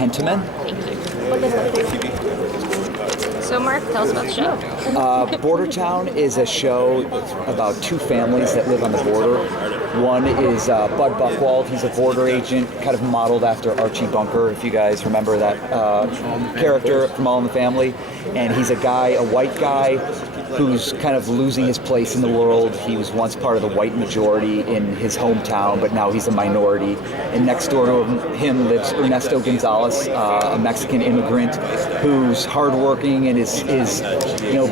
Hentemann. So Mark, tell us about the show. Bordertown is a show about two families that live on the border. One is Bud Buchwald. He's a border agent, kind of modeled after Archie Bunker, if you guys remember that character from All in the Family. And he's a white guy, who's kind of losing his place in the world. He was once part of the white majority in his hometown, but now he's a minority. And next door to him lives Ernesto Gonzalez, a Mexican immigrant who's hardworking and is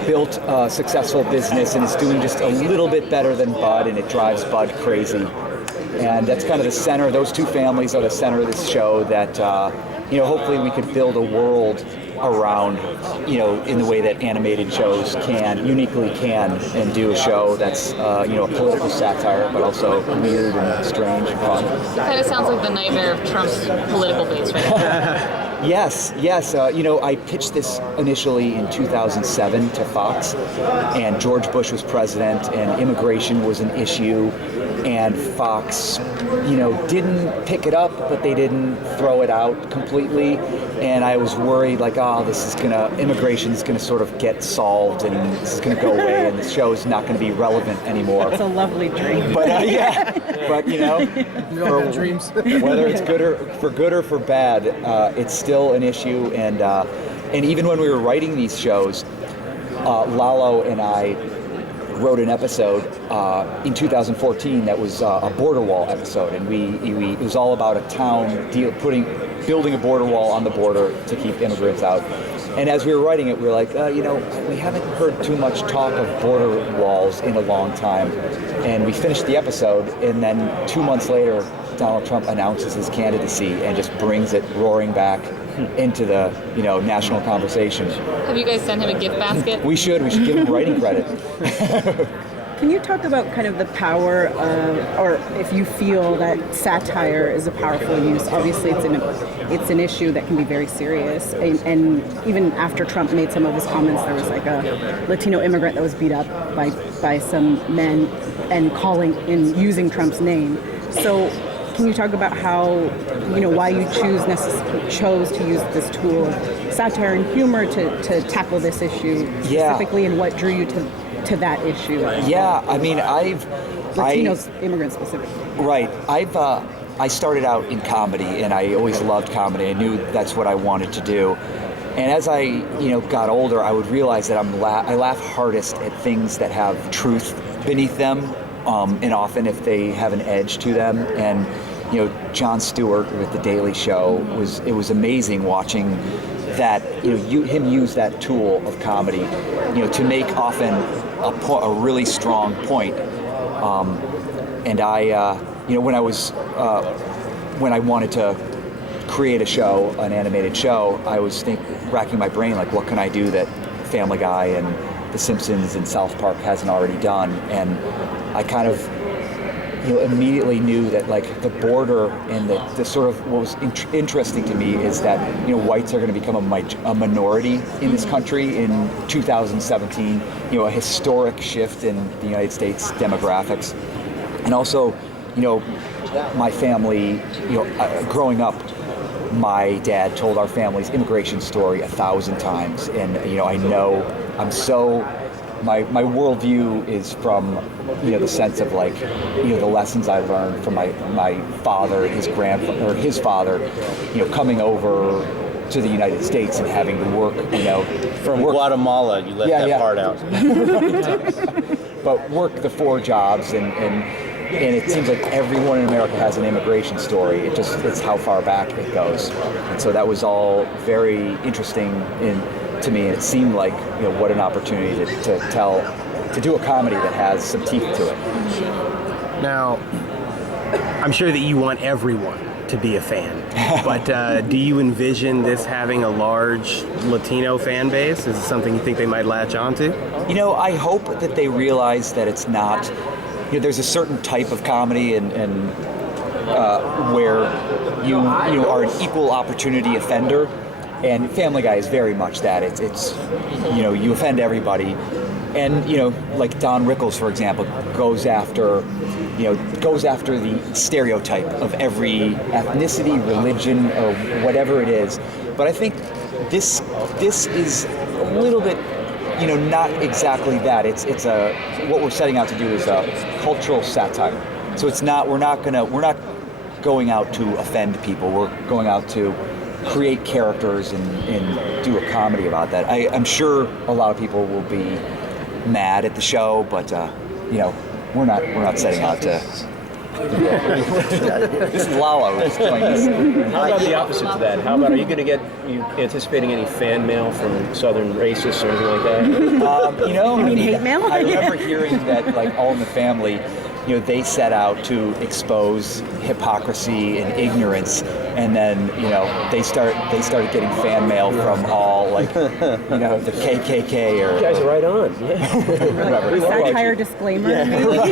built a successful business and is doing just a little bit better than Bud, and it drives Bud crazy. And that's kind of the center. Those two families are the center of this show that, hopefully we could build a world around, in the way that animated shows uniquely can, and do a show that's, a political satire, but also weird and strange and fun. It kind of sounds like the nightmare of Trump's political base right now. Yes. I pitched this initially in 2007 to Fox, and George Bush was president, and immigration was an issue, and Fox, didn't pick it up, but they didn't throw it out completely, and I was worried, immigration is gonna sort of get solved, and this is gonna go away, and the show is not gonna be relevant anymore. It's a lovely dream. But we all have dreams. Whether it's for good or for bad, it's still an issue, and even when we were writing these shows, Lalo and I wrote an episode in 2014 that was a border wall episode, and it was all about a town building a border wall on the border to keep immigrants out. And as we were writing it, we were like, we haven't heard too much talk of border walls in a long time. And we finished the episode, and then 2 months later, Donald Trump announces his candidacy and just brings it roaring back into the national conversation. Have you guys sent him a gift basket? We should give him writing credit. Can you talk about kind of the power of, or if you feel that satire is a powerful use? Obviously, it's an issue that can be very serious, and even after Trump made some of his comments, there was like a Latino immigrant that was beat up by some men and using Trump's name. So, can you talk about how, why you chose to use this tool of satire and humor to tackle this issue specifically, and what drew you to that issue? Yeah, I mean, Latinos, immigrants specifically. Right. I started out in comedy, and I always loved comedy. I knew that's what I wanted to do. And as I, got older, I would realize that I laugh hardest at things that have truth beneath them, and often if they have an edge to them. And Jon Stewart with The Daily Show it was amazing watching that, him use that tool of comedy, to make often a really strong point. And I, when I wanted to create a show, an animated show, I was racking my brain, like, what can I do that Family Guy and The Simpsons and South Park hasn't already done? And I kind of, immediately knew that, like, the border and the sort of what was interesting to me is that, whites are going to become a minority in this country in 2017, a historic shift in the United States demographics. And also, my family, growing up, my dad told our family's immigration story 1,000 times. And, my worldview is from, the sense of, like, the lessons I learned from my father and his father, coming over to the United States and having to work, From Guatemala, you let that part out. But work the 4 jobs, and it seems like everyone in America has an immigration story. It's how far back it goes. And so that was all very interesting to me, and it seemed like, what an opportunity to do a comedy that has some teeth to it. Now, I'm sure that you want everyone to be a fan, but do you envision this having a large Latino fan base? Is it something you think they might latch onto? I hope that they realize that it's not, there's a certain type of comedy and where you are an equal opportunity offender, and Family Guy is very much that. It's you offend everybody, And like Don Rickles, for example, goes after the stereotype of every ethnicity, religion, or whatever it is. But I think this is a little bit, not exactly that. It's what we're setting out to do is a cultural satire. So we're not going out to offend people. We're going out to create characters and do a comedy about that. I'm sure a lot of people will be mad at the show, but we're not setting out to. This is Lala who's doing this. How about the opposite to that? How about, are you anticipating any fan mail from Southern racists or anything like that? You mean hate mail? I remember hearing that, like, All in the Family, they set out to expose hypocrisy and ignorance, and then they started getting fan mail from all, like, the KKK or. You guys are right on. Yeah. Satire disclaimer, maybe. Well,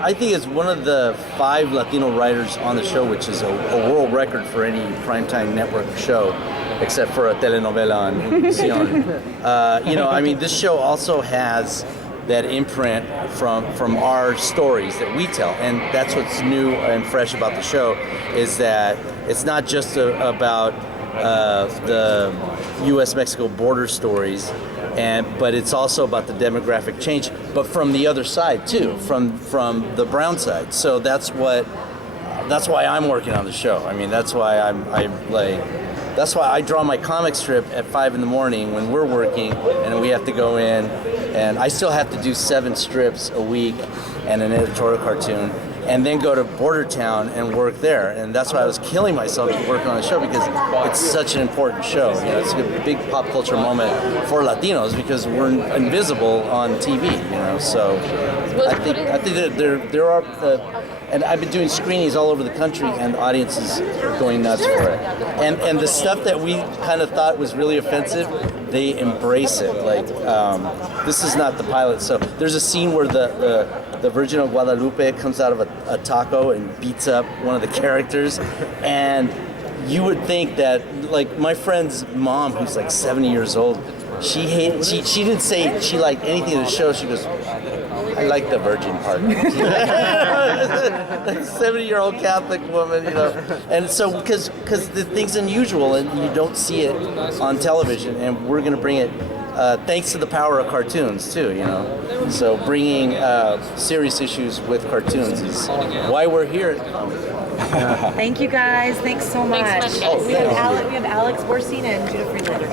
I think it's one of the 5 Latino writers on the show, which is a world record for any primetime network show, except for a telenovela on Univision. This show also has that imprint from our stories that we tell, and that's what's new and fresh about the show, is that it's not just about the U.S.-Mexico border stories, but it's also about the demographic change, but from the other side too, from the brown side. So that's why I'm working on the show. That's why that's why I draw my comic strip at 5 in the morning when we're working, and we have to go in, and I still have to do 7 strips a week and an editorial cartoon, and then go to Bordertown and work there. And that's why I was killing myself to work on the show, because it's such an important show. It's a big pop culture moment for Latinos because we're invisible on TV. So I think that there are. And I've been doing screenings all over the country, and the audience is going nuts for it. And the stuff that we kind of thought was really offensive, they embrace it. Like, this is not the pilot. So there's a scene where the Virgin of Guadalupe comes out of a taco and beats up one of the characters. And you would think that, like, my friend's mom, who's like 70 years old, she didn't say she liked anything in the show. She goes, I like the virgin part. 70-year-old Catholic woman, And so, because the thing's unusual and you don't see it on television, and we're going to bring it thanks to the power of cartoons too, So bringing serious issues with cartoons is why we're here at Comic. Thank you guys. Thanks so much. Thanks so much, guys. We have Alex Borstein and Judah Friedlander.